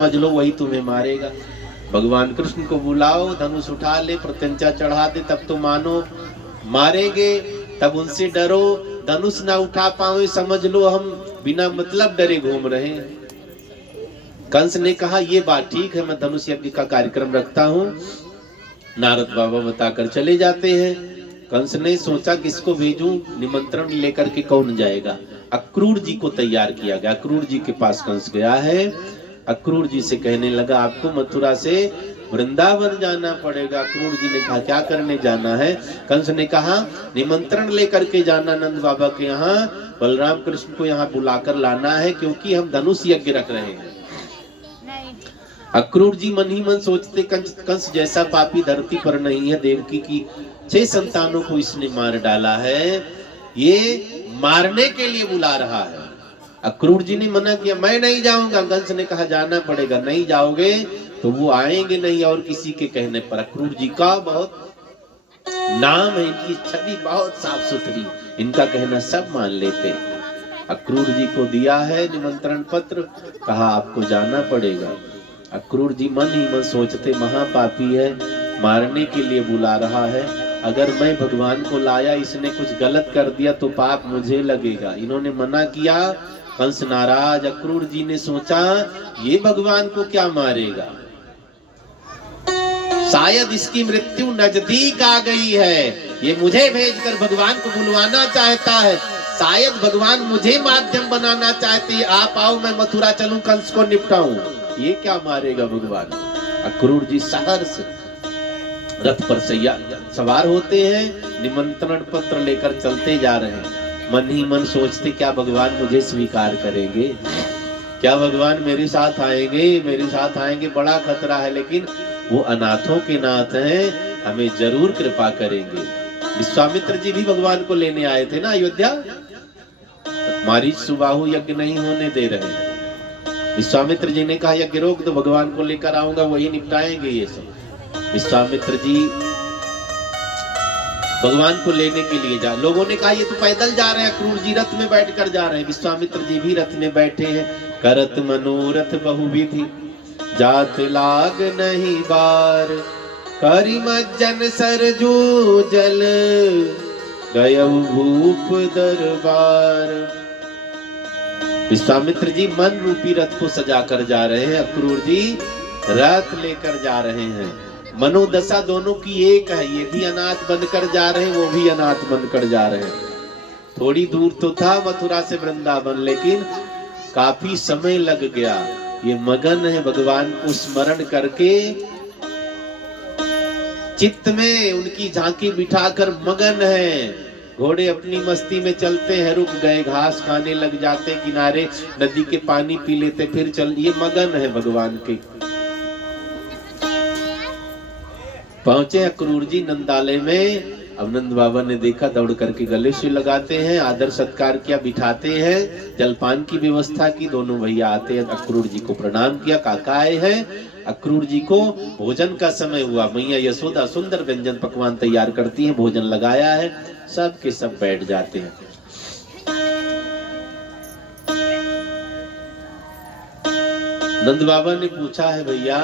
समझ लो वही तुम्हें मारेगा। भगवान कृष्ण को बुलाओ, धनुष उठा ले, प्रत्यंचा चढ़ा दे, तब तो मानो मारेंगे। तब उनसे डरो, धनुष ना उठा पाओ समझ लो हम बिना मतलब डरे घूम रहे हैं। कंस ने कहा ये बात ठीक है, मैं धनुष यज्ञ का कार्यक्रम रखता हूँ। नारद बाबा बताकर चले जाते हैं। कंस ने सोचा किसको भेजूं, निमंत्रण लेकर के कौन जाएगा। अक्रूर जी को तैयार किया गया। अक्रूर जी के पास कंस गया है। अक्रूर जी से कहने लगा आपको मथुरा से वृंदावन जाना पड़ेगा। अक्रूर जी ने कहा क्या करने जाना है। कंस ने कहा निमंत्रण लेकर के जाना नंद बाबा के यहाँ, बलराम कृष्ण को यहाँ बुलाकर लाना है क्योंकि हम धनुष यज्ञ रख रहे हैं। अक्रूर जी मन ही मन सोचते कंस जैसा पापी धरती पर नहीं है। देवकी की 6 संतानों को इसने मार डाला है, ये मारने के लिए बुला रहा है। अक्रूर जी ने मना किया मैं नहीं जाऊंगा। कंस ने कहा जाना पड़ेगा, नहीं जाओगे तो वो आएंगे नहीं। और किसी के कहने पर अक्रूर जी का बहुत नाम है, इनकी छवि बहुत साफ सुथरी, इनका कहना सब मान लेते। अक्रूर जी को दिया है निमंत्रण पत्र, कहा आपको जाना पड़ेगा। अक्रूर जी मन ही मन सोचते महापापी है, मारने के लिए बुला रहा है। अगर मैं भगवान को लाया, इसने कुछ गलत कर दिया तो पाप मुझे लगेगा। इन्होंने मना किया, कंस नाराज। अक्रूर जी ने सोचा ये भगवान को क्या मारेगा, शायद इसकी मृत्यु नजदीक आ गई है, ये मुझे भेजकर भगवान को बुलवाना चाहता है, शायद भगवान मुझे माध्यम बनाना चाहती। आप आओ मैं मथुरा चलूं, कंस को निपटाऊं, ये क्या मारेगा भगवान। अक्रूर जी सहर्ष रथ पर सवार होते हैं, निमंत्रण पत्र लेकर चलते जा रहे हैं। मन ही मन सोचते क्या भगवान मुझे स्वीकार करेंगे, क्या भगवान मेरे साथ आएंगे, मेरे साथ आएंगे, बड़ा खतरा है। लेकिन वो अनाथों के नाथ हैं, हमें जरूर कृपा करेंगे। विश्वामित्र जी भी भगवान को लेने आए थे ना अयोध्या, मारीच सुबाहु यज्ञ नहीं होने दे रहे। विश्वामित्र जी ने कहा यज्ञ रोक दो, भगवान को लेकर आऊंगा, वही निपटाएंगे ये सब। विश्वामित्र जी भगवान को लेने के लिए जा, लोगों ने कहा ये तो पैदल जा रहे हैं, अक्रूर जी रथ में बैठकर जा रहे हैं। विश्वामित्र जी भी रथ में बैठे हैं। करत मनोरथ बहुविधि, जात लाग नहीं बार, करि मज्जन सरजू जल, गयउ भूप दरबार। विश्वामित्र जी मन रूपी रथ को सजा कर जा रहे हैं, अक्रूर जी रथ लेकर जा रहे हैं। मनोदशा दोनों की एक है, ये भी अनाथ बनकर जा रहे हैं, वो भी अनाथ बनकर जा रहे हैं। थोड़ी दूर तो था मथुरा से वृंदावन, लेकिन काफी समय लग गया। ये मगन है भगवान को स्मरण करके, चित्त में उनकी झांकी बिठाकर मगन है। घोड़े अपनी मस्ती में चलते हैं, रुक गए, घास खाने लग जाते, किनारे नदी के पानी पी लेते, फिर चल, ये मगन है भगवान के। पहुंचे अक्रूर जी नंदालय में। अब नंद बाबा ने देखा, दौड़ करके गले से लगाते हैं, आदर सत्कार किया, बिठाते हैं, जलपान की व्यवस्था की। दोनों भैया आते हैं, अक्रूर जी को प्रणाम किया, काका आए हैं। अक्रूर जी को भोजन का समय हुआ, मैया यशोदा सुंदर व्यंजन पकवान तैयार करती हैं, भोजन लगाया है, सब के सब बैठ जाते हैं। नंद बाबा ने पूछा है भैया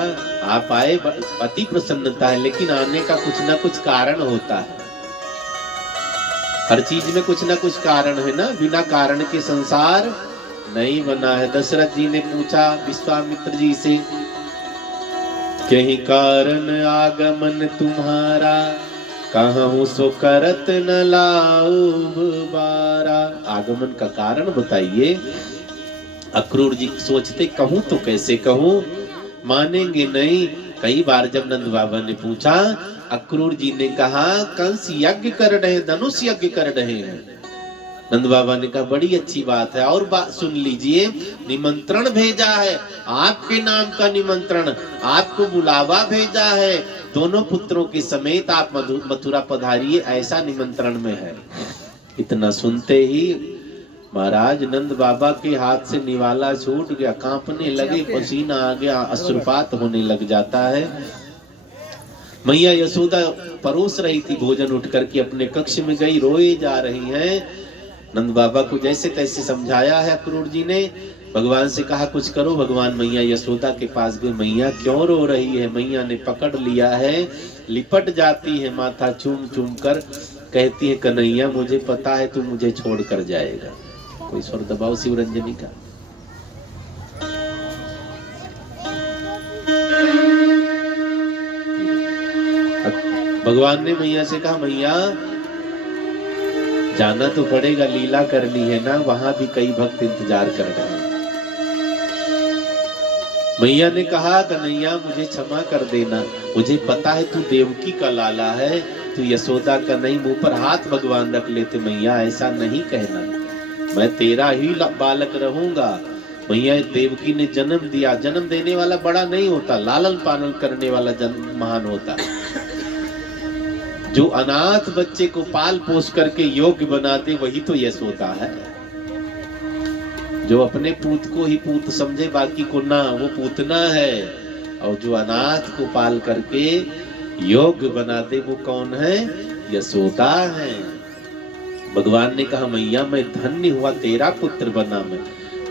आप आए, अति प्रसन्नता है, लेकिन आने का कुछ ना कुछ कारण होता है। हर चीज में कुछ ना कुछ कारण है ना, बिना कारण के संसार नहीं बना है। दशरथ जी ने पूछा विश्वामित्र जी से, कहीं कारण आगमन तुम्हारा, कहूं सो करत न लाऊ बारा। आगमन का कारण बताइए। अक्रूर जी सोचते कहूं तो कैसे कहूं, मानेंगे नहीं। कई बार जब नंद बाबा ने पूछा, अक्रूर जी ने कहा कंस यज्ञ कर रहे, धनुष यज्ञ कर रहे हैं। नंद बाबा ने कहा बड़ी अच्छी बात है, और बात सुन लीजिए, निमंत्रण भेजा है, आपके नाम का निमंत्रण, आपको बुलावा भेजा है, दोनों पुत्रों के समेत आप मथुरा पधारिए, ऐसा निमंत्रण में है। इतना सुनते ही महाराज नंद बाबा के हाथ से निवाला छूट गया, कांपने लगे, पसीना आ गया, अश्रुपात होने लग जाता है। मैया यशोदा परोस रही थी भोजन, उठ करके अपने कक्ष में गई, रोए जा रही हैं। नंद बाबा को जैसे तैसे समझाया है अक्रूर जी ने। भगवान से कहा कुछ करो। भगवान मैया यशोदा के पास गए। मैया क्यों रो रही है? मैया ने पकड़ लिया है, लिपट जाती है, माथा चूम चूम कर कहती है कन्हैया मुझे पता है तू मुझे छोड़ कर जाएगा। कोई स्वर दबाओ शिवरंजनी का। भगवान ने मैया से कहा मैया जाना तो पड़ेगा, लीला करनी है ना, वहां भी कई भक्त इंतजार कर रहे हैं। मैया ने कहा कन्हैया मुझे क्षमा कर देना, मुझे पता है तू देवकी का लाला है, तू यशोदा का नहीं। मुंह पर हाथ भगवान रख लेते। मैया ऐसा नहीं कहना, मैं तेरा ही बालक रहूंगा। मैया देवकी ने जन्म दिया, जन्म देने वाला बड़ा नहीं होता, लालन पालन करने वाला जन्म महान होता है। जो अनाथ बच्चे को पाल पोस करके योग्य बना दे वही तो यशोदा है। जो अपने पूत को ही पूत समझे बाकी को ना, वो पूतना है। और जो अनाथ को पाल करके योग्य बना दे वो कौन है? यशोदा है। भगवान ने कहा मैया मैं धन्य हुआ तेरा पुत्र बना।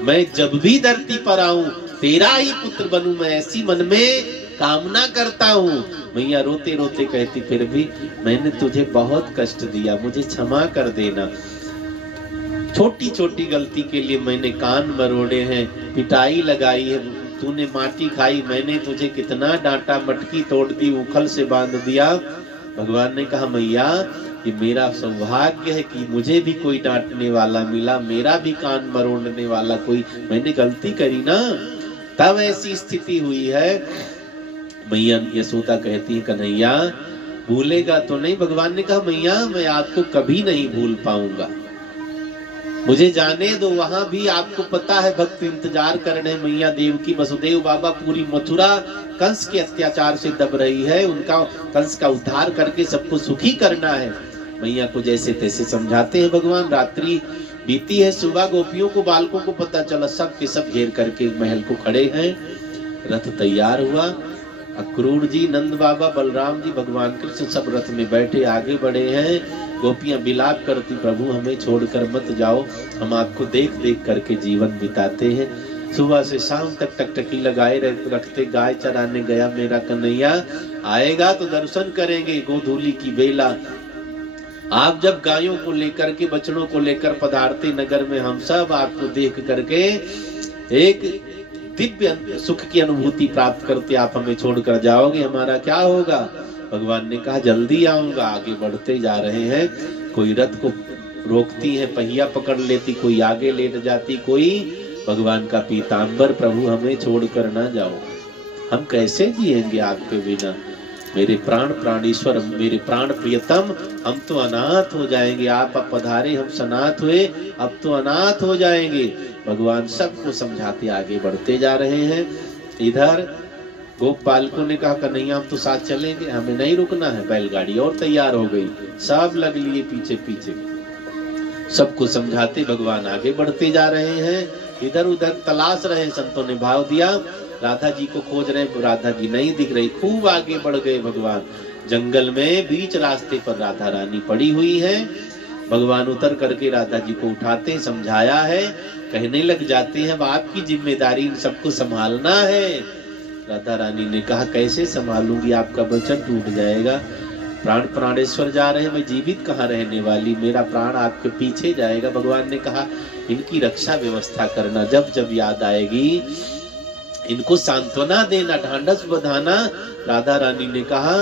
मैं जब भी धरती पर आऊं तेरा ही पुत्र बनूं, मैं ऐसी मन में कामना करता हूं। मैया रोते रोते कहती फिर भी मैंने तुझे बहुत कष्ट दिया, मुझे क्षमा कर देना। छोटी छोटी गलती के लिए मैंने कान मरोड़े हैं, पिटाई लगाई है, तूने माटी खाई, मैंने तुझे कितना डांटा, मटकी तोड़ दी, उखल से बांध दिया। भगवान ने कहा मैया ये मेरा सौभाग्य है कि मुझे भी कोई डांटने वाला मिला, मेरा भी कान मरोड़ने वाला कोई, मैंने गलती करी ना तब ऐसी स्थिति हुई है। मैया यशोदा कहती है कन्हैया भूलेगा तो नहीं? भगवान ने कहा मैया मैं आपको कभी नहीं भूल पाऊंगा, मुझे जाने दो, वहां भी आपको पता है भक्त इंतजार कर रहे हैं। मैया देवकी वसुदेव बाबा पूरी मथुरा कंस के अत्याचार से दब रही है, उनका कंस का उद्धार करके सबको सुखी करना है। मैया को जैसे तैसे समझाते हैं भगवान। रात्रि बीती है, सुबह गोपियों को बालकों को पता चला, सब के सब घेर करके महल को खड़े हैं। रथ तैयार हुआ, अक्रूर जी, नंद बाबा, बलराम जी, भगवान कृष्ण सब रथ में बैठे आगे बढ़े हैं। गोपियां बिलाप करती प्रभु हमें छोड़कर मत जाओ, हम आपको देख देख करके जीवन बिताते हैं। सुबह से शाम तक टकटकी लगाए रखते, गाय चराने गया मेरा कन्हैया, आएगा तो दर्शन करेंगे। गोधूली की बेला आप जब गायों को लेकर के बछड़ों को लेकर पधारते नगर में, हम सब आपको देख करके एक दिव्य सुख की अनुभूति प्राप्त करते, आप हमें छोड़कर जाओगे हमारा क्या होगा? भगवान ने कहा जल्दी आऊंगा। आगे बढ़ते जा रहे हैं, कोई रथ को रोकती है, पहिया पकड़ लेती, कोई आगे लेट जाती, कोई भगवान का पीतांबर, प्रभु हमें छोड़कर ना जाओ, हम कैसे जिएंगे आपके बिना? मेरे प्राण प्राणेश्वर, मेरे प्राण प्रियतम, हम तो अनाथ हो जाएंगे। आप पधारे हम सनाथ हुए, अब तो अनाथ हो जाएंगे। भगवान सबको समझाते आगे बढ़ते जा रहे हैं। इधर गोपालकों ने कहा कन्हैया हम तो साथ चलेंगे, हमें नहीं रुकना है। बैलगाड़ी और तैयार हो गई, सब लग लिए पीछे पीछे। सबको समझाते भगवान आगे बढ़ते जा रहे हैं। इधर उधर तलाश रहे, संतों ने भाव दिया, राधा जी को खोज रहे, राधा जी नहीं दिख रही। खूब आगे बढ़ गए भगवान। जंगल में बीच रास्ते पर राधा रानी पड़ी हुई है। भगवान उतर करके राधा जी को उठाते, समझाया है, कहने लग जाते हैं अब आपकी जिम्मेदारी इन सबको संभालना है। राधा रानी ने कहा कैसे संभालूंगी, आपका वचन टूट जाएगा। प्राण प्राणेश्वर जा रहे हैं, मैं जीवित कहाँ रहने वाली, मेरा प्राण आपके पीछे जाएगा। भगवान ने कहा इनकी रक्षा व्यवस्था करना, जब जब याद आएगी इनको सांत्वना देना, ढांढस बंधाना। राधा रानी ने कहा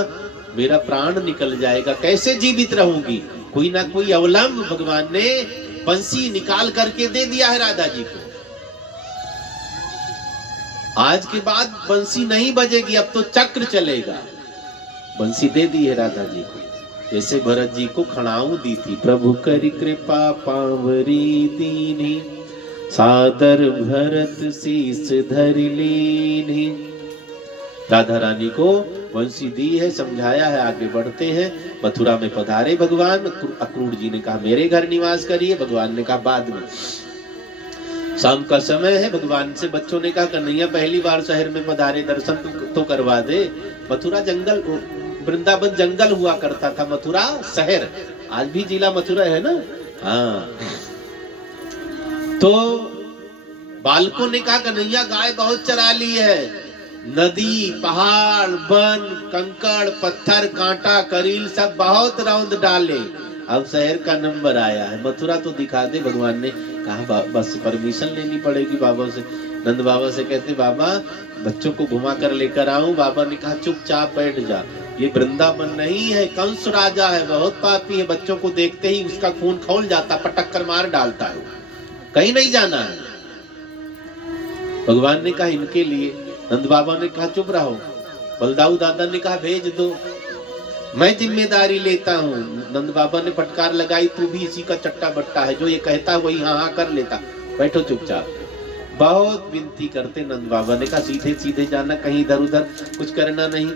मेरा प्राण निकल जाएगा, कैसे जीवित रहूंगी? कोई ना कोई अवलंब भगवान ने बंसी निकाल करके दे दिया है राधा जी को। आज के बाद बंसी नहीं बजेगी, अब तो चक्र चलेगा। बंसी दे दी है राधा जी को, जैसे भरत जी को खड़ाऊ दी थी। प्रभु करि कृपा पावरी दीनी, सादर भरत शीस धरि लीनी। राधा रानी को बंसी दी है, समझाया है, आगे बढ़ते हैं। मथुरा में पधारे भगवान। अक्रूर जी ने कहा मेरे घर निवास करिए, भगवान ने कहा बाद में, शाम का समय है। भगवान से बच्चों ने कहा कन्हैया पहली बार शहर में पधारे, दर्शन तो करवा दे। मथुरा जंगल, वृंदावन जंगल हुआ करता था, मथुरा शहर, आज भी जिला मथुरा है ना। हाँ, तो बालकों ने कहा कन्हैया गाय बहुत चरा ली है, नदी पहाड़ वन कंकड़ पत्थर कांटा करील सब बहुत रौंद डाले, अब शहर का नंबर आया है, मथुरा तो दिखा दे। भगवान ने कहा बस परमिशन लेनी पड़ेगी बाबा से। नंद बाबा से कहते बाबा बच्चों को घुमा कर लेकर आऊं। बाबा ने कहा चुपचाप बैठ जा, ये वृंदावन नहीं है, कंस राजा है, बहुत पापी है, बच्चों को देखते ही उसका खून खौल जाता, पटक कर मार डालता है, कहीं नहीं जाना है। भगवान ने कहा इनके लिए। नंद बाबा ने कहा चुप रहो। बलदाऊ दादा ने कहा भेज दो, मैं जिम्मेदारी लेता हूँ। नंद बाबा ने फटकार लगाई, तू भी इसी का चट्टा बट्टा है, जो ये कहता वही हाँ हाँ कर लेता, बैठो चुपचाप। बहुत विनती करते नंद बाबा ने कहा सीधे सीधे जाना, कहीं इधर उधर कुछ करना नहीं।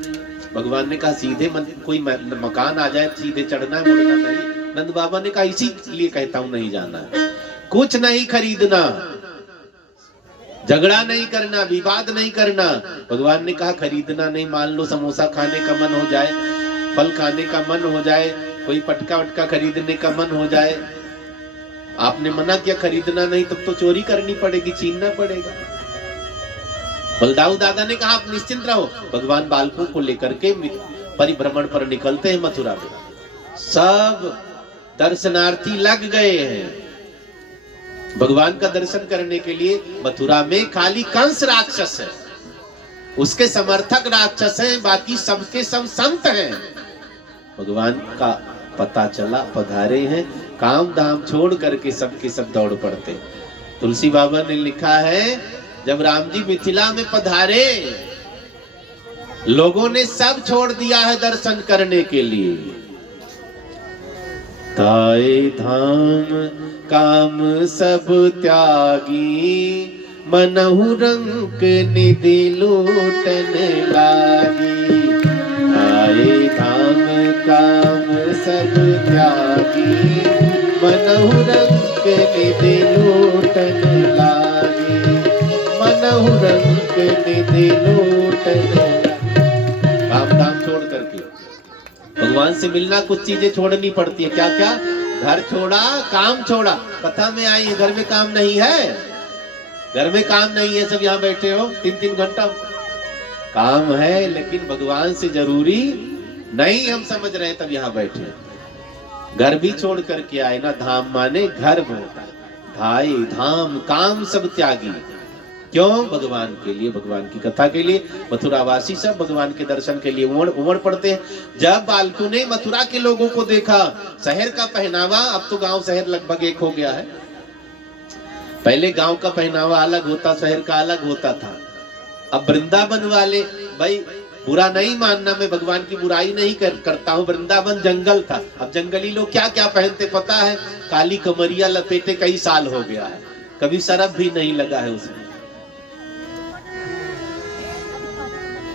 भगवान ने कहा सीधे कोई मकान आ जाए सीधे चढ़ना है, मुड़ना नहीं। नंद बाबा ने कहा इसी लिए कहता हूँ नहीं जाना है, कुछ नहीं खरीदना, झगड़ा नहीं करना, विवाद नहीं करना। भगवान ने कहा खरीदना नहीं, मान लो समोसा खाने का मन हो जाए, फल खाने का मन हो जाए, कोई पटका वटका खरीदने का मन हो जाए, आपने मना किया खरीदना नहीं, तब तो चोरी करनी पड़ेगी, छीनना पड़ेगा। बलदाऊ दादा ने कहा आप निश्चिंत रहो। भगवान बालकों को लेकर के परिभ्रमण पर निकलते हैं मथुरा में। सब दर्शनार्थी लग गए हैं भगवान का दर्शन करने के लिए। मथुरा में खाली कंस राक्षस है, उसके समर्थक राक्षस हैं, बाकी सबके सब संत हैं। भगवान का पता चला पधारे हैं, काम धाम छोड़ करके सबके सब दौड़ पड़ते। तुलसी बाबा ने लिखा है जब राम जी मिथिला में पधारे, लोगों ने सब छोड़ दिया है दर्शन करने के लिए। ताए धाम काम सब त्यागी, मनहु रंग निधि लूटन लागी। ताए धाम काम सब त्यागी, मनहु रंग निधि लूटन लागी। मनहु रंग निधि लूटन लागी। काम धाम छोड़ करके भगवान से मिलना, कुछ चीजें छोड़नी पड़ती है। क्या क्या? घर छोड़ा, काम छोड़ा। कथा में आई, घर में काम नहीं है, घर में काम नहीं है, सब यहाँ बैठे हो 3-3 घंटा काम है, लेकिन भगवान से जरूरी नहीं हम समझ रहे, तब यहाँ बैठे। घर भी छोड़ करके आए ना, धाम माने घर होता है। धाई धाम काम सब त्यागी, क्यों? भगवान के लिए, भगवान की कथा के लिए। मथुरावासी सब भगवान के दर्शन के लिए उमड़ पड़ते हैं। जब बालकों ने मथुरा के लोगों को देखा, शहर का पहनावा, अब तो गांव शहर लगभग एक हो गया है, पहले गांव का पहनावा अलग होता, शहर का अलग होता था। अब वृंदावन वाले, भाई बुरा नहीं मानना, मैं भगवान की बुराई नहीं करता हूँ, वृंदावन जंगल था। अब जंगली लोग क्या क्या पहनते पता है? काली कमरिया लपेटे कई साल हो गया है, कभी सरफ भी नहीं लगा है उसमें।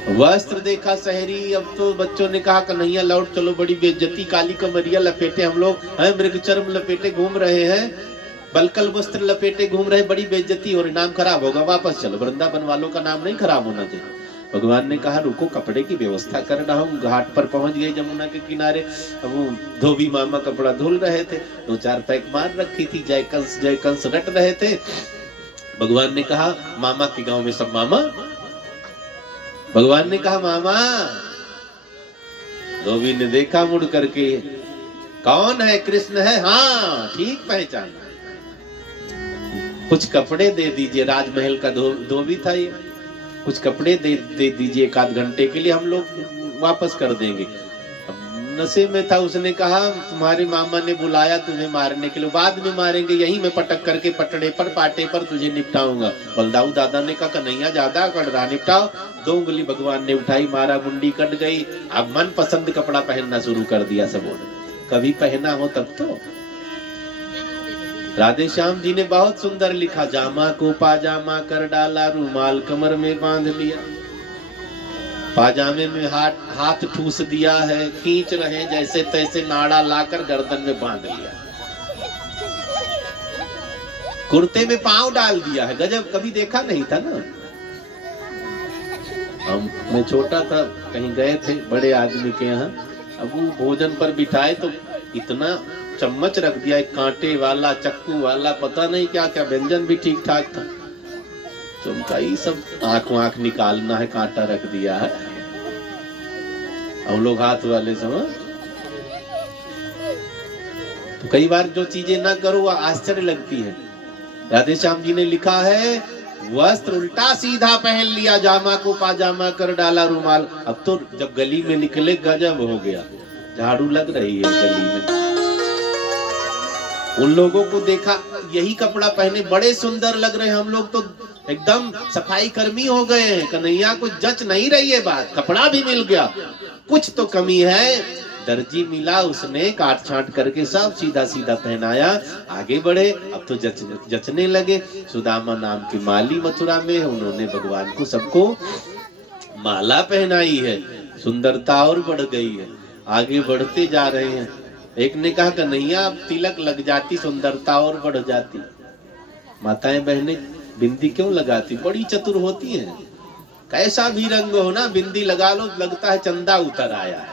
वस्त्र देखा शहरी, अब तो बच्चों ने कहा कन्हैया लौट चलो, बड़ी बेइज्जती, काली कमरिया लपेटे हम लोग हैं, मृग चर्म लपेटे घूम रहे हैं, बलकल वस्त्र लपेटे घूम रहे, बड़ी बेइज्जती और नाम खराब होगा, वापस चलो। वृंदावन वालों का नाम नहीं खराब होना चाहिए। भगवान ने कहा रुको, कपड़े की व्यवस्था कर रहा हूँ। घाट पर पहुंच गए जमुना के किनारे। अब वो धोबी मामा कपड़ा धुल रहे थे, 2-4 पैक मार रखी थी, जय कंस रट रहे थे। भगवान ने कहा मामा के गांव में सब मामा। भगवान ने कहा मामा। धोबी ने देखा मुड़ करके, कौन है? कृष्ण है। हाँ ठीक पहचाना। कुछ कपड़े दे दीजिए, राजमहल का धोबी था ये, कुछ कपड़े दे दीजिए, 1 घंटे के लिए हम लोग वापस कर देंगे। अब नशे में था, उसने कहा तुम्हारे मामा ने बुलाया तुम्हें मारने के लिए, बाद में मारेंगे, यही मैं पटक करके पटड़े पर पाटे पर तुझे निपटाऊंगा। बलदाऊ दादा ने कहा कन्हैया ज्यादा कर रहा, निपटाओ। 2 उंगली भगवान ने उठाई, मारा, मुंडी कट गई। अब मन पसंद कपड़ा पहनना शुरू कर दिया सबों ने, कभी पहना हो तब तो। राधे श्याम जी ने बहुत सुंदर लिखा, जामा को पाजामा कर डाला, रुमाल कमर में बांध लिया, पाजामे में हाथ ठूस दिया है, खींच रहे जैसे तैसे, नाड़ा लाकर गर्दन में बांध लिया, कुर्ते में पांव डाल दिया है। गजब, कभी देखा नहीं था ना। मैं छोटा था, कहीं गए थे बड़े आदमी के यहाँ, अब वो भोजन पर बिठाए तो इतना चम्मच रख दिया, एक कांटे वाला, चक्कू वाला, पता नहीं क्या क्या, व्यंजन भी ठीक ठाक था। चमकाई सब आंख निकालना है, कांटा रख दिया है। हम लोग हाथ वाले समझ। तो कई बार जो चीजें ना करो वह आश्चर्य लगती है। राधे श्याम जी ने लिखा है, वस्त्र उल्टा सीधा पहन लिया, जामा को पाजामा कर डाला रुमाल। अब तो जब गली में निकले गजब हो गया, झाड़ू लग रही है गली में। उन लोगों को देखा यही कपड़ा पहने बड़े सुंदर लग रहे हैं, हम लोग तो एकदम सफाई कर्मी हो गए हैं। कन्हैया को जच नहीं रही है बात, कपड़ा भी मिल गया, कुछ तो कमी है। दर्जी मिला, उसने काट छांट करके सब सीधा सीधा पहनाया, आगे बढ़े। अब तो जचने लगे। सुदामा नाम की माली मथुरा में, उन्होंने भगवान को सबको माला पहनाई है, सुंदरता और बढ़ गई है। आगे बढ़ते जा रहे हैं। एक ने कहा कन्हैया अब तिलक लग जाती, सुंदरता और बढ़ जाती। माताएं बहनें बिंदी क्यों लगाती, बड़ी चतुर होती हैं। कैसा भी रंग हो ना, बिंदी लगा लो, लगता है चंदा उतर आया है।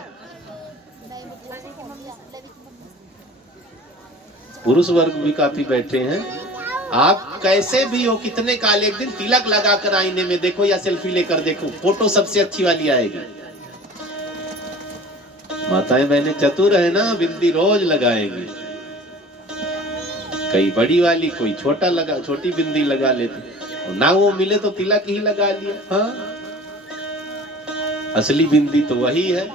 पुरुष वर्ग भी काफी बैठे हैं। आप कैसे भी हो, कितने काले, एक दिन तिलक लगाकर आईने में देखो या सेल्फी लेकर देखो, फोटो सबसे अच्छी वाली आएगी। माताएं बहनें चतुर है ना, बिंदी रोज लगाएंगी। कई बड़ी वाली, कोई छोटी बिंदी लगा लेती। ना वो मिले तो तिलक ही लगा लिया। हाँ, असली बिंदी तो वही है।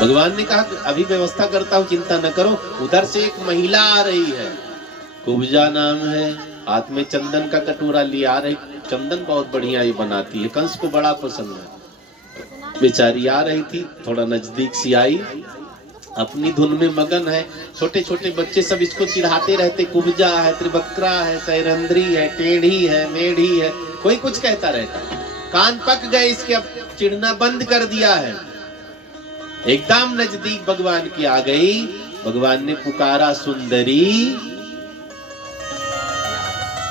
भगवान ने कहा अभी व्यवस्था करता हूं, चिंता न करो। उधर से एक महिला आ रही है, कुब्जा नाम है, हाथ में चंदन का कटोरा लिया आ रही। चंदन बहुत बढ़िया ये बनाती है, कंस को बड़ा पसंद है। बेचारी आ रही थी, थोड़ा नजदीक सी आई, अपनी धुन में मगन है। छोटे छोटे बच्चे सब इसको चिढ़ाते रहते, कुब्जा है, त्रिबक्रा है, सैरंद्री है, टेढ़ी है, मेढ़ी है, कोई कुछ कहता रहता। कान पक गए इसके, अब चिढ़ना बंद कर दिया है। एकदम नजदीक भगवान की आ गई। भगवान ने पुकारा सुंदरी।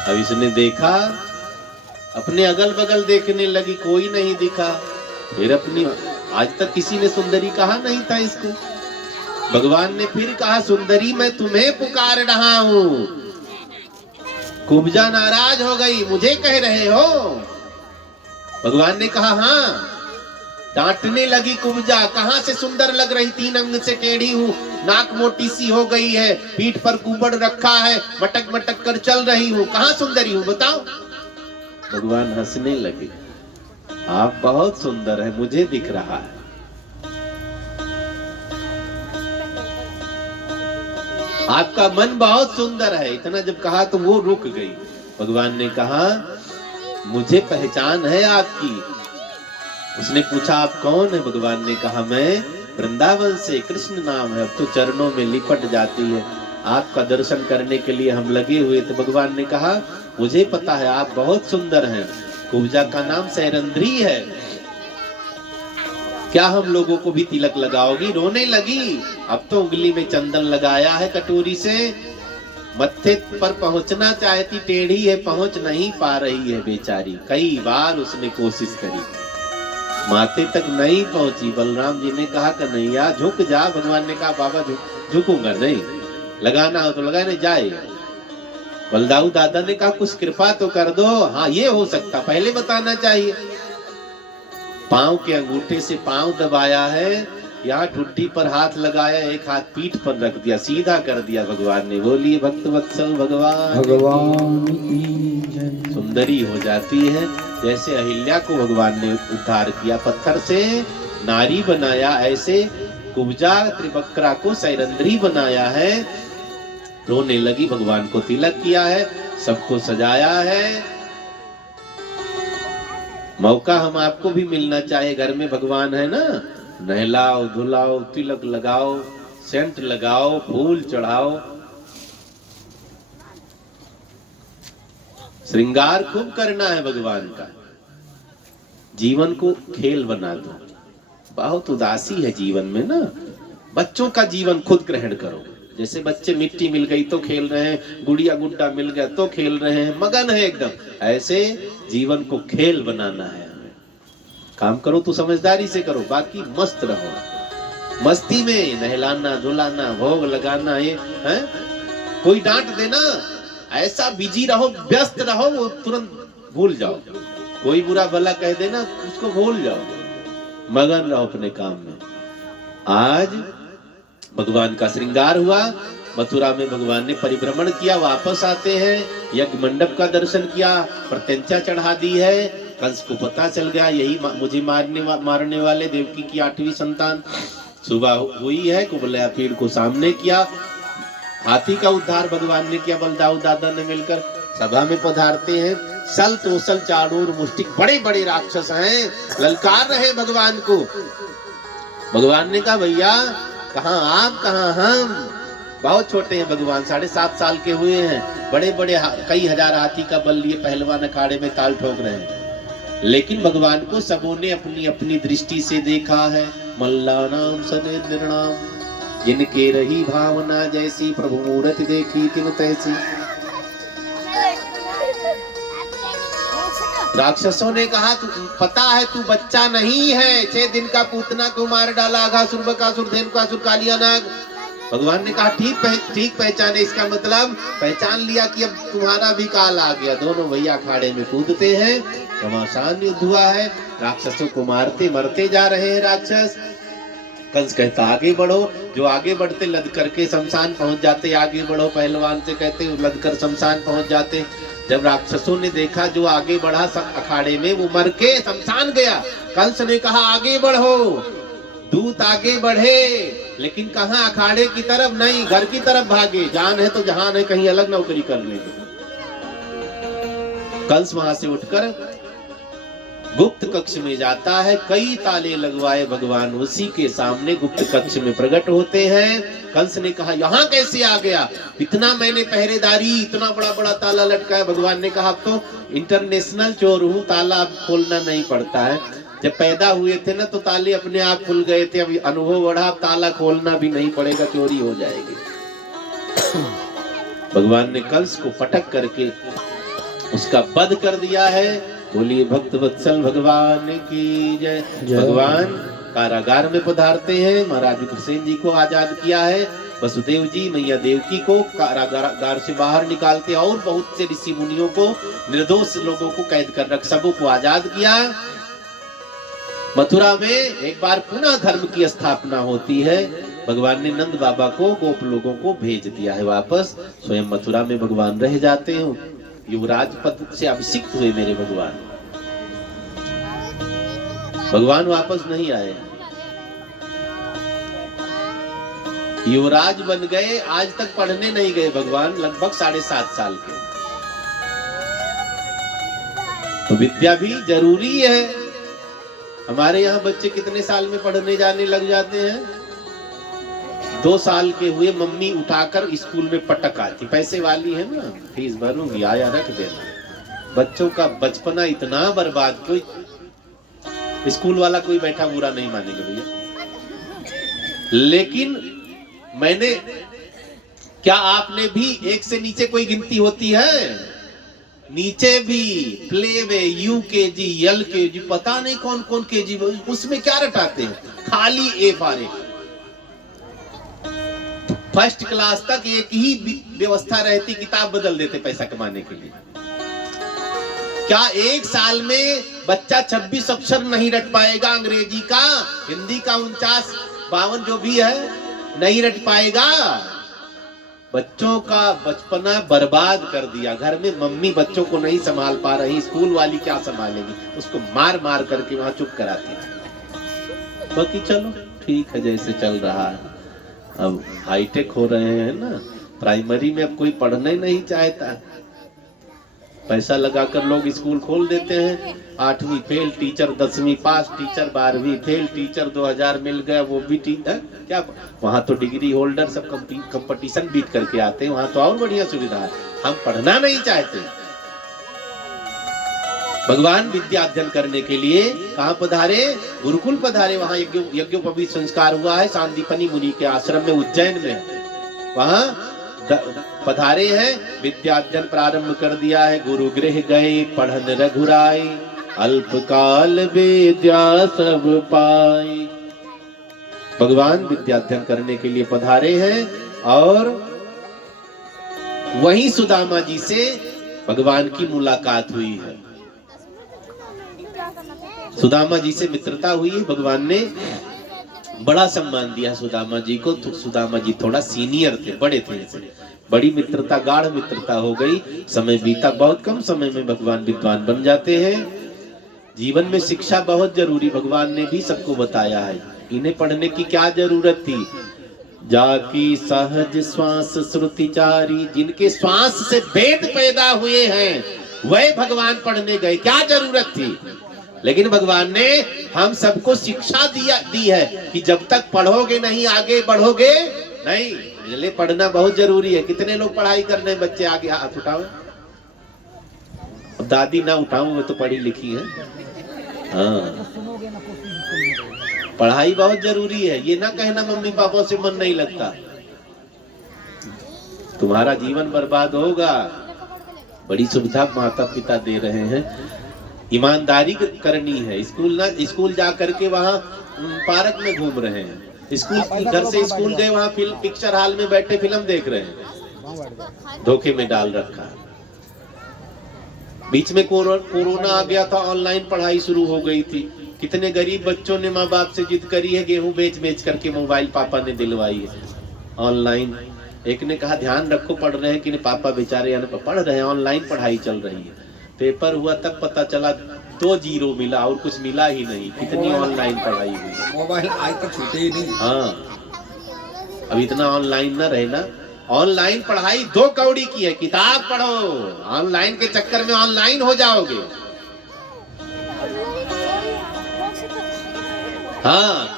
अब इसने देखा, अपने अगल बगल देखने लगी, कोई नहीं दिखा। फिर अपनी, आज तक किसी ने सुंदरी कहा नहीं था इसको। भगवान ने फिर कहा सुंदरी मैं तुम्हें पुकार रहा हूं। कुब्जा नाराज हो गई, मुझे कह रहे हो? भगवान ने कहा हाँ। डांटने लगी कुब्जा, कहां से सुंदर लग रही, 3 अंग से टेढ़ी हूँ, नाक मोटी सी हो गई है, पीठ पर कुबड़ रखा है, मटक मटक कर चल रही हूँ, कहां सुंदरी हूँ बताओ? भगवान हंसने लगे, आप बहुत सुंदर है, मुझे दिख रहा है। आपका मन बहुत सुंदर है। इतना जब कहा तो वो रुक गई। भगवान ने कहा मुझे पहचान है आपकी। उसने पूछा आप कौन है? भगवान ने कहा मैं वृंदावन से, कृष्ण नाम है। अब तो चरणों में लिपट जाती है, आपका दर्शन करने के लिए हम लगे हुए थे। भगवान ने कहा मुझे पता है आप बहुत सुंदर हैं। कुब्जा का नाम सैरंद्री है, क्या हम लोगों को भी तिलक लगाओगी? रोने लगी। अब तो उंगली में चंदन लगाया है कटोरी से, मत्थे पर पहुंचना चाहती, टेढ़ी है, पहुंच नहीं पा रही है बेचारी। कई बार उसने कोशिश करी, माथे तक नहीं पहुंची। बलराम जी ने कहा कन्हैया झुक जा। भगवान ने कहा बाबा झुकूंगा नहीं, लगाना हो तो लगाने जाए। बलदाऊ दादा ने कहा कुछ कृपा तो कर दो। हाँ ये हो सकता, पहले बताना चाहिए। पांव के अंगूठे से पांव दबाया है, यहाँ ठुड्डी पर हाथ लगाया, एक हाथ पीठ पर रख दिया, सीधा कर दिया भगवान ने। बोलिए भक्त वत्सल भगवान की सुंदरी हो जाती है। जैसे अहिल्या को भगवान ने उद्धार किया, पत्थर से नारी बनाया, ऐसे कुब्जा त्रिबक्रा को सैरंद्री बनाया है। रोने लगी, भगवान को तिलक किया है, सबको सजाया है। मौका हम आपको भी मिलना चाहिए। घर में भगवान है ना, नहलाओ धुलाओ, तिलक लगाओ, सेंट लगाओ, फूल चढ़ाओ, श्रृंगार खूब करना है भगवान का। जीवन को खेल बना दो। बहुत उदासी है जीवन में ना। बच्चों का जीवन खुद ग्रहण करो। जैसे बच्चे मिट्टी मिल गई तो खेल रहे हैं, गुड़िया गुड्डा मिल गया तो खेल रहे हैं, मगन है एकदम। ऐसे जीवन को खेल बनाना है हमें। काम करो तो समझदारी से करो, बाकी मस्त रहो। मस्ती में नहलाना धुलाना, भोग लगाना, ये है कोई डांट देना ऐसा बिजी रहो, व्यस्त रहो, वो तुरंत भूल जाओ। कोई बुरा भला कह देना उसको भूल जाओ, मगन रहो अपने काम में। आज भगवान का श्रृंगार हुआ, मथुरा में भगवान ने परिभ्रमण किया, वापस आते हैं, यज्ञ मंडप का दर्शन किया, प्रत्यंचा चढ़ा दी है। कंस को पता चल गया यही मुझे मारने वाले देवकी की 8वीं संतान। सुबह हुई है, कुबलया पीड़ को सामने किया, हाथी का उद्धार भगवान ने किया, बलदाऊ दादा ने मिलकर। सभा में पधारते हैं, सल तोसल चाणूर मुष्टिक बड़े बड़े राक्षस हैं, ललकार रहे भगवान को। भगवान ने कहा भैया कहाँ आप कहाँ हम, बहुत छोटे हैं भगवान, 7.5 साल के हुए हैं, बड़े बड़े कई हजार हाथी का बल लिए पहलवान अखाड़े में ताल ठोक रहे हैं। लेकिन भगवान को सबों ने अपनी अपनी दृष्टि से देखा है। मल्लानाम सने निर्णाम, जिनके रही भावना जैसी, प्रभु मूरत देखी तिन तैसी। राक्षसों ने कहा तू पता है तू बच्चा नहीं है, 6 दिन का पूतना को मार डाला, अघासुर बकासुर धेनुकासुर कालिया नाग। भगवान ने कहा ठीक पहचाने, इसका मतलब पहचान लिया कि अब तुम्हारा भी काल आ गया। दोनों भैया अखाड़े में कूदते हैं, घमासान युद्ध हुआ है, राक्षसों को मारते मरते जा रहे हैं राक्षस। कंस कहता आगे बढ़ो, जो आगे बढ़ते लद करके शमशान पहुंच जाते, आगे बढ़ो पहलवान से कहते लद कर शमशान पहुंच जाते। जब राक्षसों ने देखा जो आगे बढ़ा अखाड़े में वो मर के शमशान गया। कंस ने कहा आगे बढ़ो, दूत आगे बढ़े, लेकिन कहां अखाड़े की तरफ नहीं, घर की तरफ भागे, जान है तो जहान है, कहीं अलग नौकरी कर लेंगे। कंस वहां से उठकर गुप्त कक्ष में जाता है, कई ताले लगवाए भगवान उसी के सामने गुप्त कक्ष में प्रकट होते हैं। कंस ने कहा यहाँ कैसे आ गया, इतना मैंने पहरेदारी, इतना बड़ा बड़ा ताला लटका है। भगवान ने कहा अब तो इंटरनेशनल चोर हूँ, ताला अब खोलना नहीं पड़ता है। जब पैदा हुए थे ना तो ताले अपने आप खुल गए थे, अभी अनुभव बढ़ा, ताला खोलना भी नहीं पड़ेगा, चोरी हो जाएगी। भगवान ने कंस को पटक करके उसका वध कर दिया है। बोलिए भक्त वत्सल भगवान की जय। भगवान कारागार में पधारते हैं, महाराज उग्रसेन जी को आजाद किया है, वसुदेव जी मैया देवकी को कारागार से बाहर निकालते और बहुत से ऋषि मुनियों को, निर्दोष लोगों को कैद कर रख सबों को आजाद किया। मथुरा में एक बार पुनः धर्म की स्थापना होती है। भगवान ने नंद बाबा को गोप लोगों को भेज दिया है वापस, स्वयं मथुरा में भगवान रह जाते हैं। युवराज पद से अभिषिक्त हुए मेरे भगवान। भगवान वापस नहीं आए, युवराज बन गए, आज तक पढ़ने नहीं गए भगवान, लगभग 7.5 साल के। तो विद्या भी जरूरी है। हमारे यहाँ बच्चे कितने साल में पढ़ने जाने लग जाते हैं? 2 साल के हुए मम्मी उठाकर स्कूल में पटक आती, पैसे वाली है ना, फीस भरूंगी, आया रख देना। बच्चों का बचपना इतना बर्बाद, कोई स्कूल वाला कोई बैठा बुरा नहीं मानेगा भैया। लेकिन मैंने, क्या आपने भी 1 से नीचे कोई गिनती होती है? नीचे भी प्ले वे, UKG, LKG, पता नहीं कौन कौन KG, उसमें क्या रटाते हैं? खाली A फारे। फर्स्ट क्लास तक एक ही व्यवस्था रहती, किताब बदल देते पैसा कमाने के लिए। क्या 1 साल में बच्चा 26 अक्षर नहीं रट पाएगा? अंग्रेजी का, हिंदी का 49, 52 जो भी है नहीं रट पाएगा। बच्चों का बचपना बर्बाद कर दिया। घर में मम्मी बच्चों को नहीं संभाल पा रही, स्कूल वाली क्या संभालेगी? उसको मार मार करके वहां चुप कराती है। बाकी चलो ठीक है जैसे चल रहा है। अब हाईटेक हो रहे हैं ना, प्राइमरी में अब कोई पढ़ना ही नहीं चाहता। पैसा लगाकर लोग स्कूल खोल देते हैं, 8वीं फेल टीचर, 10वीं पास टीचर, 12वीं फेल टीचर, 2000 मिल गया वो भी टीचर। क्या वहां तो डिग्री होल्डर सब कंपटीशन बीट करके आते हैं, वहां तो और बढ़िया सुविधा है। हम पढ़ना नहीं चाहते। भगवान विद्या अध्ययन करने के लिए कहाँ पधारे? गुरुकुल पधारे। वहां यज्ञोपवीत संस्कार हुआ है सांदीपनी मुनि के आश्रम में, उज्जैन में। वहां पधारे हैं, विद्या अध्ययन प्रारंभ कर दिया है। गुरु गृह गए पढ़न रघुराई, अल्पकाल विद्या सब पाई। भगवान विद्या अध्ययन करने के लिए पधारे हैं और वहीं सुदामा जी से भगवान की मुलाकात हुई है। सुदामा जी से मित्रता हुई है, भगवान ने बड़ा सम्मान दिया सुदामा जी को। तो सुदामा जी थोड़ा सीनियर थे, बड़े थे, बड़ी मित्रता, गाढ़ मित्रता हो गई। समय बीता, बहुत कम समय में भगवान विद्वान बन जाते हैं। जीवन में शिक्षा बहुत जरूरी, भगवान ने भी सबको बताया है। इन्हें पढ़ने की क्या जरूरत थी? जाकी सहज श्वास श्रुति चारी, जिनके श्वास से वेद पैदा हुए हैं वह भगवान पढ़ने गए, क्या जरूरत थी? लेकिन भगवान ने हम सबको शिक्षा दी है कि जब तक पढ़ोगे नहीं आगे बढ़ोगे नहीं। इसलिए पढ़ना बहुत जरूरी है। कितने लोग पढ़ाई कर रहे हैं? बच्चे आगे हाथ उठाओ। दादी ना उठाऊं, वो तो पढ़ी लिखी है। हाँ, पढ़ाई बहुत जरूरी है। ये ना कहना मम्मी पापा से मन नहीं लगता, तुम्हारा जीवन बर्बाद होगा। बड़ी सुविधा माता पिता दे रहे हैं, ईमानदारी करनी है। स्कूल जा करके वहाँ पार्क में घूम रहे हैं, स्कूल घर से स्कूल गए, वहाँ पिक्चर हॉल में बैठे फिल्म देख रहे हैं, धोखे में डाल रखा। बीच में कोरोना आ गया था, ऑनलाइन पढ़ाई शुरू हो गई थी। कितने गरीब बच्चों ने माँ बाप से जिद करी है, गेहूं बेच करके मोबाइल पापा ने दिलवाई है ऑनलाइन। एक ने कहा ध्यान रखो पढ़ रहे हैं कि नहीं, पापा बेचारे यानी पढ़ रहे हैं, ऑनलाइन पढ़ाई चल रही है। पेपर हुआ तब पता चला 2 जीरो मिला और कुछ मिला ही नहीं। कितनी ऑनलाइन पढ़ाई हुई, मोबाइल आज तक छूटे ही नहीं। हाँ, अब इतना ऑनलाइन ना रहना। ऑनलाइन पढ़ाई 2 कौड़ी की है, किताब पढ़ो। ऑनलाइन के चक्कर में ऑनलाइन हो जाओगे। हाँ,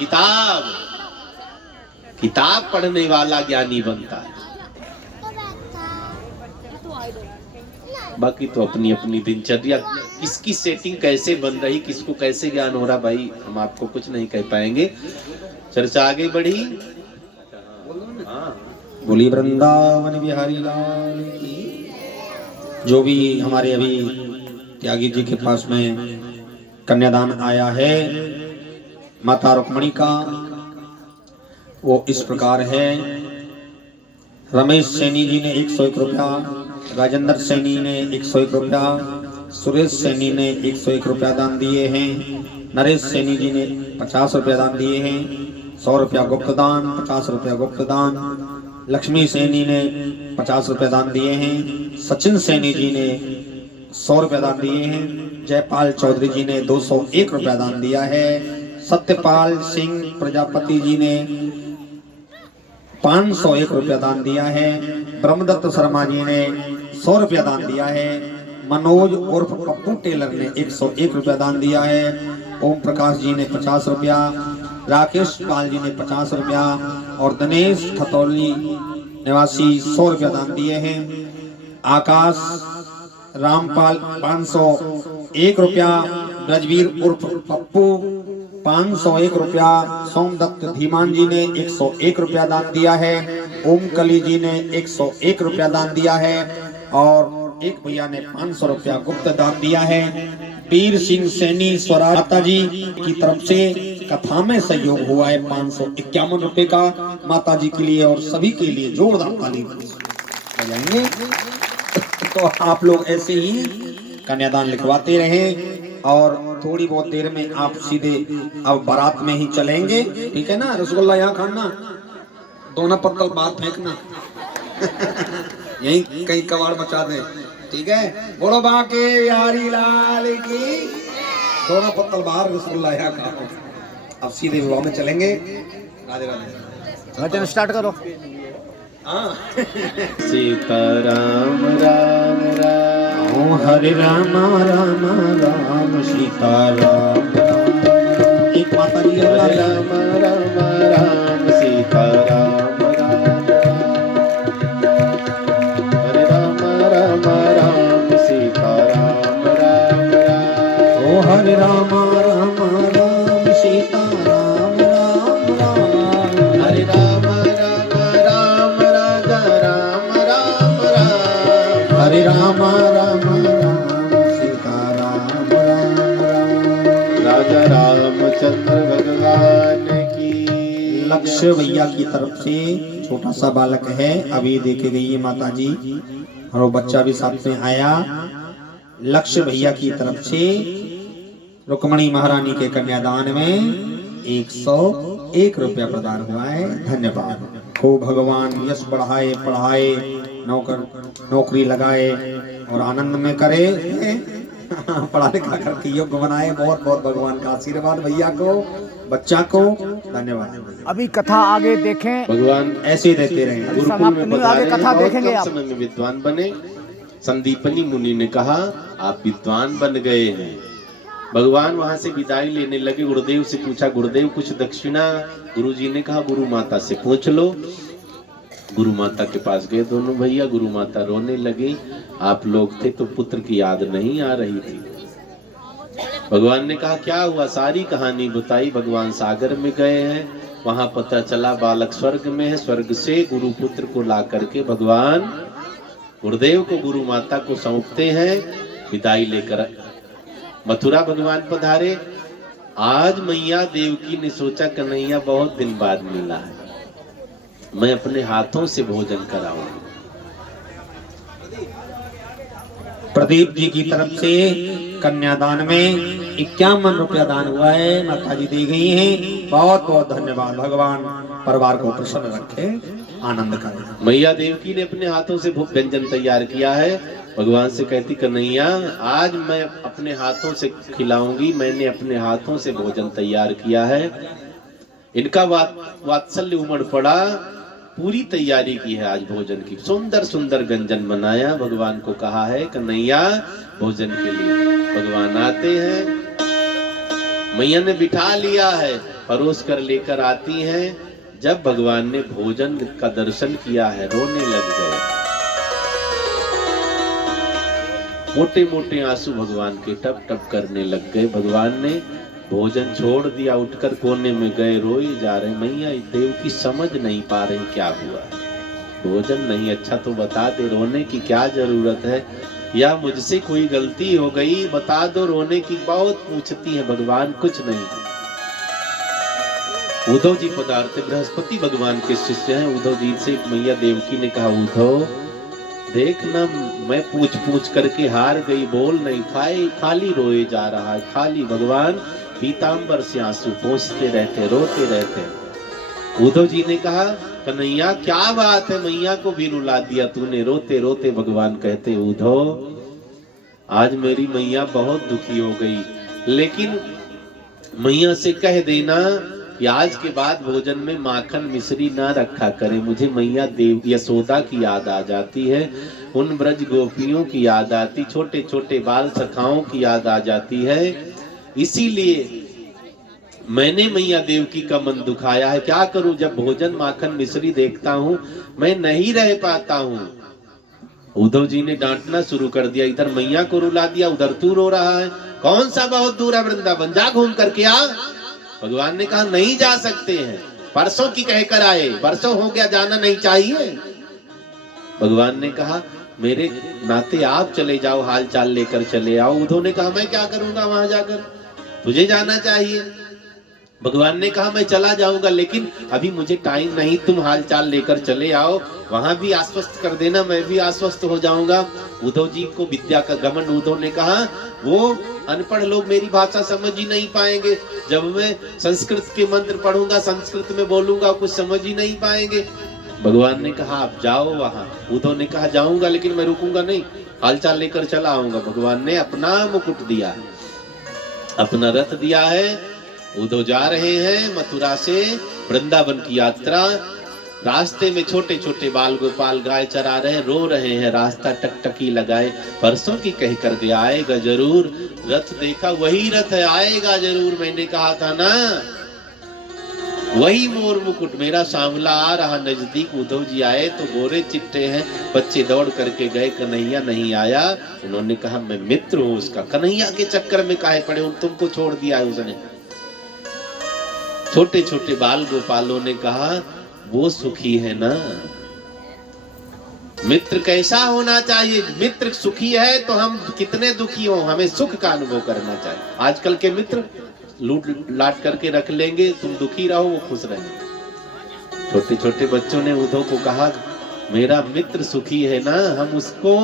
किताब पढ़ने वाला ज्ञानी बनता है। बाकी तो अपनी अपनी दिनचर्या, किसकी सेटिंग कैसे बन रही, किसको कैसे ज्ञान हो रहा, भाई हम आपको कुछ नहीं कह पाएंगे। चर्चा आगे बढ़ी। बोली वृंदावन बिहारी लाल की। जो भी हमारे अभी त्यागी जी के पास में कन्यादान आया है माता रुक्मणी का, वो इस प्रकार है। रमेश सैनी जी ने 101 रुपया, राजेंद्र सैनी ने 101 रुपया, सुरेश सैनी ने 101 रुपया दान दिए हैं। नरेश सैनी जी ने 50 रुपया दान दिए हैं। 100 रुपया गुप्त दान, 50 रुपया गुप्त दान। लक्ष्मी सैनी ने 50 रुपया दान दिए हैं। सचिन सैनी जी ने 100 रुपया दान दिए हैं। जयपाल चौधरी जी ने 201 रुपया दान दिया है। सत्यपाल सिंह प्रजापति जी ने 501 रुपया दान दिया है। ब्रह्मदत्त शर्मा जी ने 100 रुपया दान दिया है। मनोज उर्फ पप्पू टेलर ने 101 रुपया दान दिया है। ओम प्रकाश जी ने 50 रुपया, राकेश पाल जी ने 50 रुपया और दिनेश खतौली निवासी 100 रुपया दान दिए हैं। आकाश रामपाल 501 रुपया, ब्रजवीर उर्फ पप्पू 501 रुपया, सोमदत्त धीमान जी ने 101 रुपया दान दिया है। ओमकली जी ने 101 रुपया दान दिया है और एक भैया ने 500 रुपया गुप्त दान दिया है। वीर सिंह सैनी स्वराज माता जी की तरफ से कथा में सहयोग हुआ है 551 रुपए का माता जी के लिए और सभी के लिए जोरदार ताली बजाएंगे। तो आप लोग ऐसे ही कन्यादान लिखवाते रहें और थोड़ी बहुत देर में आप सीधे अब बारात में ही चलेंगे, ठीक है ना। रसगुल्ला यहाँ खाना, दोनों पत्तल बाहर फेंकना यही कहीं कबाड़ मचा दे, ठीक है। बोलो बाके यारी लाल की। दोनों पत्तल बाहर, रसगुल्ला यहाँ खाओ। अब सीधे विवाह में चलेंगे। राधे राधे। वचन स्टार्ट करो। सीताराम राम राम, हरे राम राम राम, सीताराम। एक माता जी हरे राम राम राम, सीताराम राम राम, हरे राम राम राम, सीताराम राम राम। ओ हरे राम राम राम, सीताराम राम राम। हरे राम राम राम, राजा राम राम राम। हरे राम राम राम, सीताराम राम राम। राजा रामचंद्र भगवान की। लक्ष्य भैया की तरफ से छोटा सा बालक है, अभी देखे गई है माता जी। और वो बच्चा भी साथ में आया। लक्ष्य भैया की तरफ से रुक्मणी महारानी के कन्यादान में 101 रुपया प्रदान हुआ है। धन्यवाद। खूब भगवान यश बढ़ाए, पढ़ाए, नौकरी लगाए और आनंद में करे, पढ़ा लिखा करके योग्य बनाए। बहुत बहुत भगवान का आशीर्वाद भैया को, बच्चा को। धन्यवाद। अभी कथा आगे देखें, भगवान ऐसे ही देते रहे। गुरुकुल में बता आगे रहे कथा हैं, बहुत देखेंगे कम आप। समय में विद्वान बने। संदीपनी मुनि ने कहा आप विद्वान बन गए हैं। भगवान वहां से विदाई लेने लगे। गुरुदेव से पूछा, गुरुदेव कुछ दक्षिणा? गुरुजी ने कहा गुरु माता से पूछ लो। गुरु माता के पास गए दोनों भैया। गुरु माता रोने लगी, आप लोग थे तो पुत्र की याद नहीं आ रही थी। भगवान ने कहा क्या हुआ? सारी कहानी बताई। भगवान सागर में गए हैं, वहां पता चला बालक स्वर्ग में है। स्वर्ग से गुरु पुत्र को ला करके भगवान गुरुदेव को गुरु माता को सौंपते हैं। विदाई लेकर मथुरा भगवान पधारे। आज मैया देवकी ने सोचा कन्हैया बहुत दिन बाद मिला है, मैं अपने हाथों से भोजन कराऊंगा। प्रदीप जी की तरफ से कन्यादान में 51 रुपया दान हुआ है। माता जी दी गई हैं। बहुत बहुत धन्यवाद। भगवान परिवार को प्रसन्न रखे, आनंद करे। मैया देवकी ने अपने हाथों से व्यंजन तैयार किया है। भगवान से कहती कन्हैया आज मैं अपने हाथों से खिलाऊंगी, मैंने अपने हाथों से भोजन तैयार किया है। इनका वात्सल्य उमड़ पड़ा, पूरी तैयारी की है आज भोजन की। सुंदर सुंदर व्यंजन बनाया। भगवान को कहा है कन्हैया भोजन के लिए। भगवान आते हैं, मैया ने बिठा लिया है, परोस कर लेकर आती हैं। जब भगवान ने भोजन का दर्शन किया है रोने लग गए। मोटे मोटे आंसू भगवान के टप टप करने लग गए। भगवान ने भोजन छोड़ दिया, उठकर कोने में गए, रोए जा रहे। मैया देव की समझ नहीं पा रही क्या हुआ। भोजन नहीं अच्छा तो बता दे, रोने की क्या जरूरत है, या मुझसे कोई गलती हो गई बता दो। रोने की बहुत पूछती है भगवान, कुछ नहीं। उद्धव जी पधारते, बृहस्पति भगवान के शिष्य हैं। उद्धव जी से मैया देवकी ने कहा उद्धव देख ना, मैं पूछ पूछ करके हार गई, बोल नहीं, खाली रोए जा रहा है, खाली। भगवान पीतांबर से आंसू पोंछते रहते, रोते रहते। उद्धव जी ने कहा कन्हैया क्या बात है, मैया को भी रुला दिया तूने। रोते रोते भगवान कहते उद्धव आज मेरी मैया बहुत दुखी हो गई, लेकिन मैया से कह देना कि आज के बाद भोजन में माखन मिश्री ना रखा करे। मुझे मैया देव यशोदा की याद आ जाती है, उन ब्रज गोपियों की याद आती, छोटे छोटे बाल सखाओं की याद आ जाती है। इसीलिए मैंने मैया देवकी का मन दुखाया है। क्या करूं, जब भोजन माखन मिश्री देखता हूं मैं नहीं रह पाता हूं। उद्धव जी ने डांटना शुरू कर दिया, इधर मैया को रुला दिया, उधर तू रो रहा है। कौन सा बहुत दूर है वृंदावन, जा घूम करके आ। भगवान ने कहा नहीं जा सकते हैं, परसों की कहकर आए, बरसों हो गया, जाना नहीं चाहिए। भगवान ने कहा मेरे नाते आप चले जाओ, हाल चाल लेकर चले आओ। उद्धव ने कहा मैं क्या करूंगा वहां जाकर, तुझे जाना चाहिए। भगवान ने कहा मैं चला जाऊंगा, लेकिन अभी मुझे टाइम नहीं, तुम हाल चाल लेकर चले आओ, वहां भी आश्वस्त कर देना, मैं भी आश्वस्त हो जाऊंगा। उद्धव जी को विद्या का गमन। उद्धव ने कहा वो अनपढ़ लोग मेरी भाषा समझ ही नहीं पाएंगे, जब मैं संस्कृत के मंत्र पढ़ूंगा, संस्कृत में बोलूंगा, कुछ समझ ही नहीं पाएंगे। भगवान ने कहा आप जाओ वहां। उद्धव ने कहा जाऊंगा, लेकिन मैं रुकूंगा नहीं, हाल चाल लेकर चला आऊंगा। भगवान ने अपना मुकुट दिया, अपना रथ दिया है। उद्धव जा रहे हैं मथुरा से वृंदावन की यात्रा। रास्ते में छोटे छोटे बाल गोपाल गाय चरा रहे, रो रहे हैं, रास्ता टकटकी लगाए। परसों की कह कर गया आएगा जरूर, रथ देखा वही रथ है, आएगा जरूर, मैंने कहा था ना, वही मोर मुकुट मेरा सांवला आ रहा नजदीक। उद्धव जी आए तो गोरे चिट्टे हैं, बच्चे दौड़ करके गए, कन्हैया नहीं आया। उन्होंने कहा मैं मित्र हूं उसका, कन्हैया के चक्कर में काहे पड़े हो, तुमको छोड़ दिया है उसने। छोटे छोटे बाल गोपालों ने कहा वो सुखी है ना, मित्र कैसा होना चाहिए, मित्र सुखी है तो हम कितने दुखी हो, हमें सुख का अनुभव करना चाहिए। आजकल के मित्र लूट लाट करके रख लेंगे, तुम दुखी रहो वो खुश रहे। छोटे छोटे बच्चों ने उद्धव को कहा मेरा मित्र सुखी है ना, हम उसको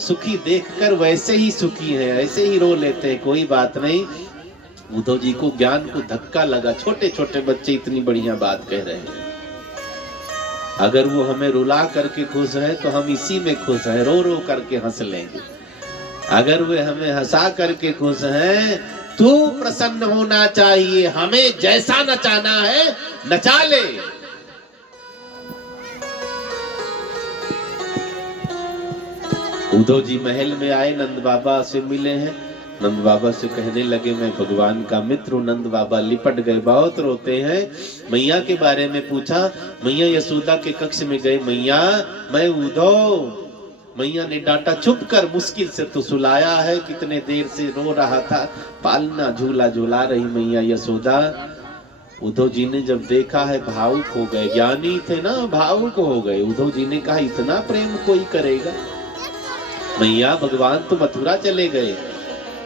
सुखी देखकर वैसे ही सुखी हैं, ऐसे ही रो लेते हैं, कोई बात नहीं। उद्धव जी को ज्ञान को धक्का लगा, छोटे छोटे बच्चे इतनी बढ़िया बात कह रहे हैं, अगर वो हमें रुला करके खुश है तो हम इसी में खुश हैं, रो रो करके हंस लेंगे। अगर वे हमें हंसा करके खुश हैं, तू प्रसन्न होना चाहिए, हमें जैसा नचाना है नचा ले। उद्धव जी महल में आए, नंद बाबा से मिले हैं। नंद बाबा से कहने लगे मैं भगवान का मित्र हूँ। नंद बाबा लिपट गए, बहुत रोते हैं। मैया के बारे में पूछा, मैया यशोदा के कक्ष में गए, मैया मैं उद्धव। मैया ने डांटा, चुप कर, मुश्किल से तो सुलाया है, कितने देर से रो रहा था, पालना झूला झूला रही मैया यशोदा। उद्धव जी ने जब देखा है भावुक हो गए, ज्ञानी थे ना, भावुक हो गए। उद्धव जी ने कहा इतना प्रेम कोई करेगा? मैया भगवान तो मथुरा चले गए,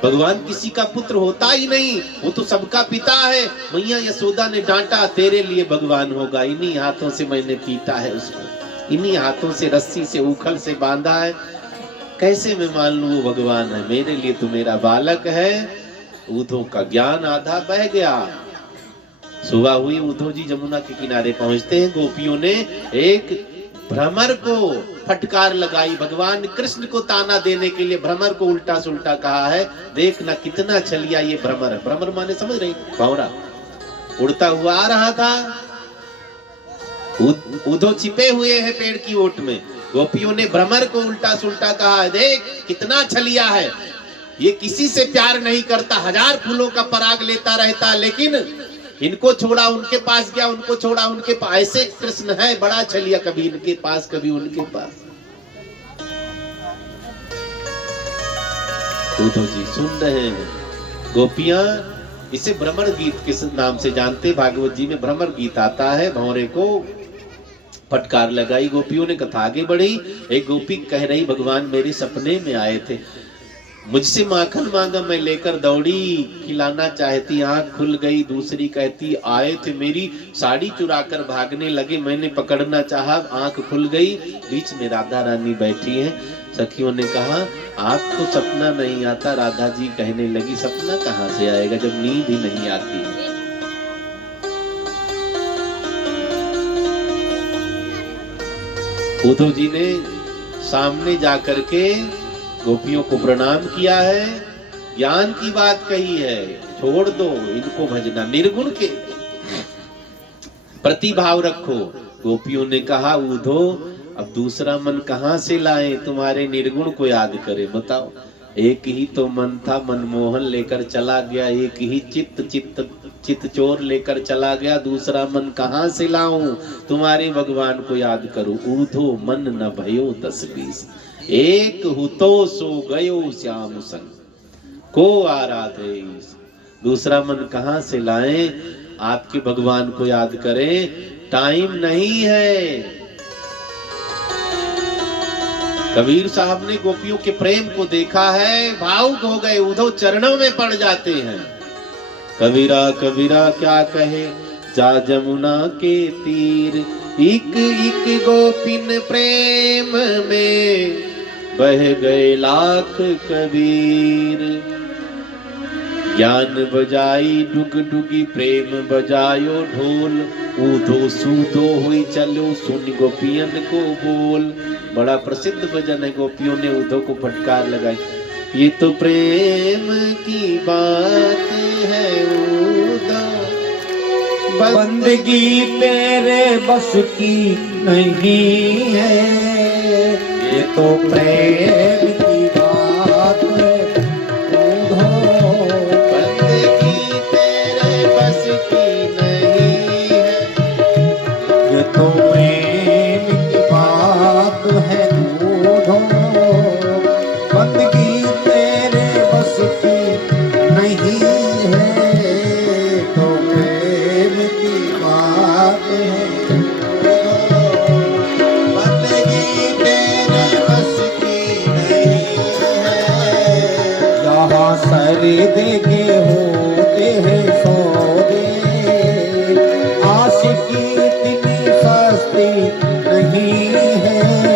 भगवान किसी का पुत्र होता ही नहीं, वो तो सबका पिता है। मैया यशोदा ने डांटा, तेरे लिए भगवान होगा, इन्हीं हाथों से मैंने पीटा है उसको, इन्हीं हाथों से रस्सी से उखल से बांधा है, कैसे मैं मान लूं वो भगवान है? मेरे लिए तो मेरा बालक है। उद्धव का ज्ञान आधा बह गया। सुबह हुई, उद्धव जी जमुना के किनारे पहुंचते हैं। गोपियों ने एक भ्रमर को फटकार लगाई, भगवान कृष्ण को ताना देने के लिए भ्रमर को उल्टा सुल्टा कहा है। देखना कितना छलिया ये भ्रमर है। भ्रमर माने समझ रही, भौरा उड़ता हुआ आ रहा था। उद्धव छिपे हुए हैं पेड़ की ओट में। गोपियों ने भ्रमर को उल्टा सुल्टा कहा है, देख कितना छलिया है, ये किसी से प्यार नहीं करता, 1000 फूलों का पराग लेता रहता, लेकिन इनको छोड़ा उनके पास गया, उनको छोड़ा उनके पास। ऐसे कृष्ण है, बड़ा छलिया, कभी इनके पास कभी उनके पास। उद्धव जी सुन रहे हैं। गोपियां इसे भ्रमर गीत के नाम से जानते, भागवत जी में भ्रमर गीत आता है। भौरे को फटकार लगाई, गोपियों ने कथा आगे बढ़ी। एक गोपी कह रही, भगवान मेरे सपने में आए थे, मुझसे माखन मांगा, मैं लेकर दौड़ी, खिलाना चाहती, आंख खुल गई। दूसरी कहती, आए थे मेरी साड़ी चुराकर भागने लगे, मैंने पकड़ना चाहा, आंख खुल गई। बीच में राधा रानी बैठी है। सखियों ने कहा, आपको सपना नहीं आता? राधा जी कहने लगी, सपना कहाँ से आएगा जब नींद ही नहीं आती है। उद्धव जी ने सामने जाकर के गोपियों को प्रणाम किया है, ज्ञान की बात कही है, छोड़ दो इनको भजना, निर्गुण के प्रतिभाव रखो। गोपियों ने कहा, उद्धव अब दूसरा मन कहां से लाए, तुम्हारे निर्गुण को याद करें, बताओ। एक ही तो मन था, मनमोहन लेकर चला गया, एक ही चित्त चोर लेकर चला गया, दूसरा मन कहां से लाऊं, तुम्हारे भगवान को याद करूं। उद्धव मन न भयो 10-20, एक हुतो सो गयो श्याम संग, को आराधे। दूसरा मन कहां से लाएं, आपके भगवान को याद करें, टाइम नहीं है। कबीर साहब ने गोपियों के प्रेम को देखा है, भावुक हो गए, उद्धव चरणों में पड़ जाते हैं। कबीरा कबीरा क्या कहे, जा जमुना के तीर, एक एक गोपिन प्रेम में बह गए लाख कबीर। ज्ञान बजाई डुग डुगी, प्रेम बजायो ढोल, ऊधो सूधो हुई चलो, सुन गोपियन को बोल। बड़ा प्रसिद्ध भजन है। गोपियों ने उद्धव को फटकार लगाई, ये तो प्रेम की बात है उद्धव, बंदगी तेरे बस की नहीं है, ये तो प्रेम की बात है उद्धव, बंदगी तेरे बस की नहीं है, ये तो प्रेम की बात है उद्धव, बंदगी तेरे बस की नहीं है, तो प्रेम की बात है बंदगी तेरे बस की नहीं है। यहाँ सरदे के होते हैं सौदे, आशिकी इतनी सस्ती नहीं है,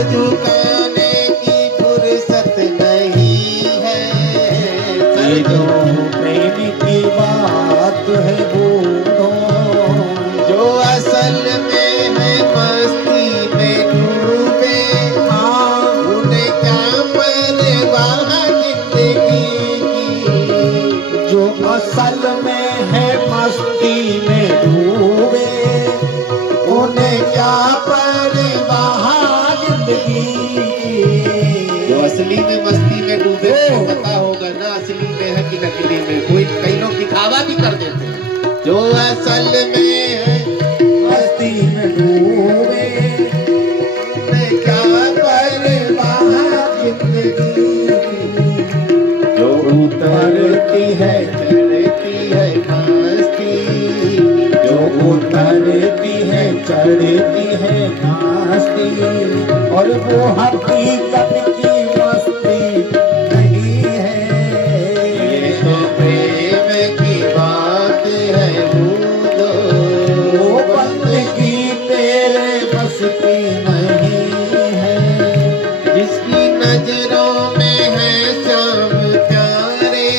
सर झुकाने की फुर्सत नहीं है। ये जो प्रेम की बात है बूढ़ों, जो असल में है मस्ती में डूबे, उन्हें क्या परवाह जिंदगी की। जो असल में है मस्ती में डूबे, उन्हें क्या परवाह जिंदगी की। जो असली में मस्ती में डूबे तो पता होगा ना असली में है कि नकली में। कोई कई लोग दिखावा भी कर देते हैं। जो असल में है मस्ती में डूबे, उन्हें क्या परवाह जिंदगी की। जो उतरती है चढ़ती है मस्ती, जो उतरती है चढ़ती है मस्ती, और वो हकीकत की मस्ती नहीं है। ये तो प्रेम की बात है बूढ़ो, वो बंदगी तेरे बस की नहीं है। जिसकी नजरों में है श्याम प्यारे,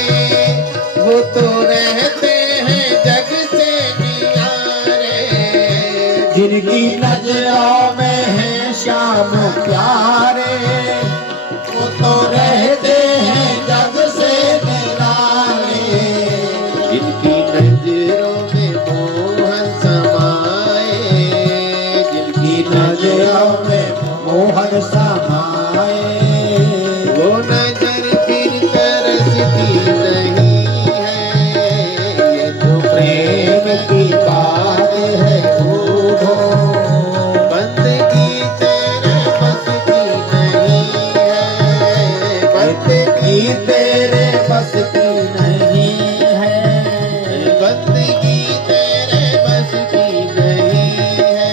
वो तो रहते हैं जग से न्यारे। जिनकी नजरों में है श्याम प्यारे, वो तो रहते हैं जग से निराले। जिनकी नजरों में मोहन समाए, जिनकी नजरों में मोहन समाए, वो नजर फिर तरसती नहीं है। ये तो प्रेम की बात है बूढ़ो, बंदगी तेरे बस की नहीं है। बंदगी तेरे बस की नहीं है। बंदगी तेरे बस की नहीं है।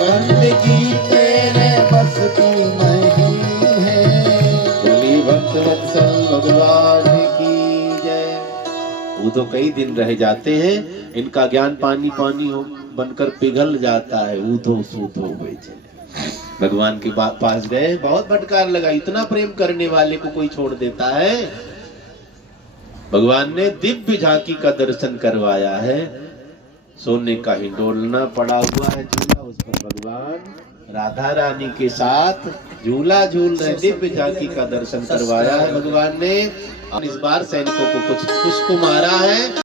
बंदगी तेरे बस की नहीं है। बोली भक्त वत्सल भगवान की जय। वो तो कई दिन रह जाते हैं, इनका ज्ञान पानी पानी हो बनकर पिघल जाता है। ऊधो सूधो हुए चले भगवान के पास गए, बहुत फटकार लगा। इतना प्रेम करने वाले को कोई छोड़ देता है। भगवान ने दिव्य झांकी का दर्शन करवाया है। सोने का हिंडोलना पड़ा हुआ है झूला, उस पर भगवान राधा रानी के साथ झूला झूल रहे। दिव्य झांकी का दर्शन करवाया है भगवान ने। और इस बार सैनिकों को कुछ पुष्प मारा है।